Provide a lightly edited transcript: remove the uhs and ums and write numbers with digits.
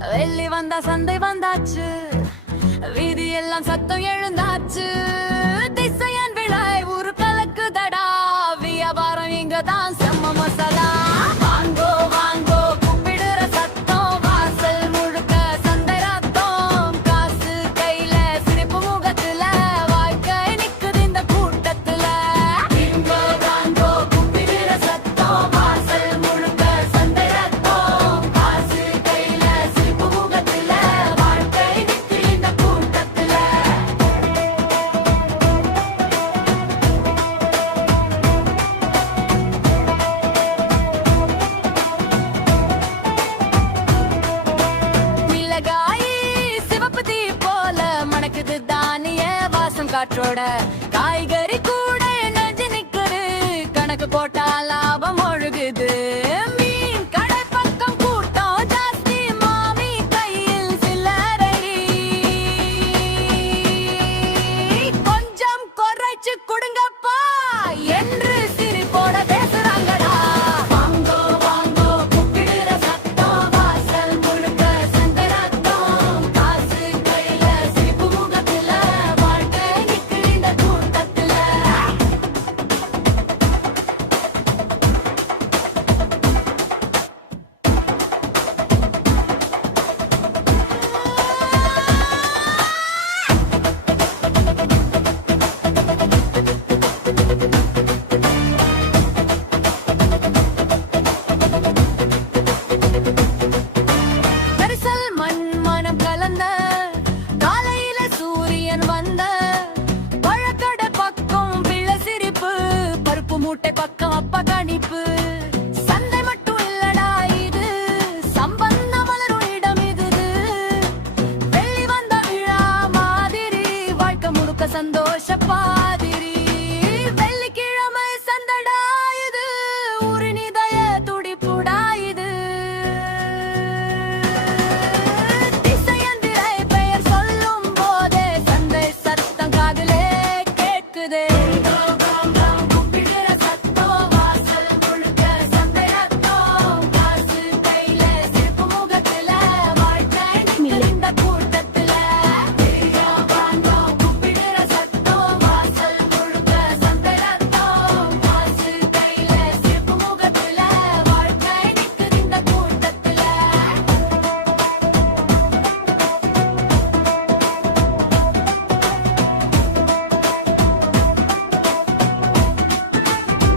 வெள்ளி வந்தா சந்தை வந்தாச்சு, வீதி எல்லாம் சத்தம் எழுந்தாச்சு. திசையன் விழாய் ஊரு கலக்குதடா, வியாபாரம் இங்கதான் செம்ம மசாலா. வாங்கோ வாங்கோ கூப்பிடுற சத்தம், வாசல் முழுக்க சந்தை ரத்தம். காசு கையில சிரிப்பு முகத்துல, வாழ்க்கை நிக்குது இந்த கூட்டத்துல. வாங்கோ வாங்கோ கூப்பிடுற சத்தம், வாசல் முழுக்க சந்தை ரத்தம். காசு கையில சிரிப்பு முகத்துல, வாழ்க்கை நிக்குது இந்த கூட்டத்துல. மிளகாய் சிவப்பு தீ போல மணக்குது தானிய வாசம் காற்றோட. காய்கறி கூட நெஞ்சு நிக்குது, கணக்கு போட்டா லாபம் ஒழுகுது. மீன் கடை பக்கம் கூட்டம் ஜாஸ்தி, மாமி கையில் சில்லறை. கொஞ்சம் குறைச்சு கொடுங்கப்பா என்று சிரிப்போட பேசுறாங்கடா. வாங்கோ வாங்கோ கூப்பிடுற சத்தம், வாசல் முழுக்க சந்தை ரத்தம். காசு கையில சிரிப்பு முகத்துல, வாழ்க்கை நிக்குது இந்த கூட்டத்துல. கரிசல் மண் மனம் கலந்த, காலையில சூரியன் வந்த. பழக்கடை பக்கம் பிள்ளை சிரிப்பு, பருப்பு மூட்டை பக்கம் அப்பா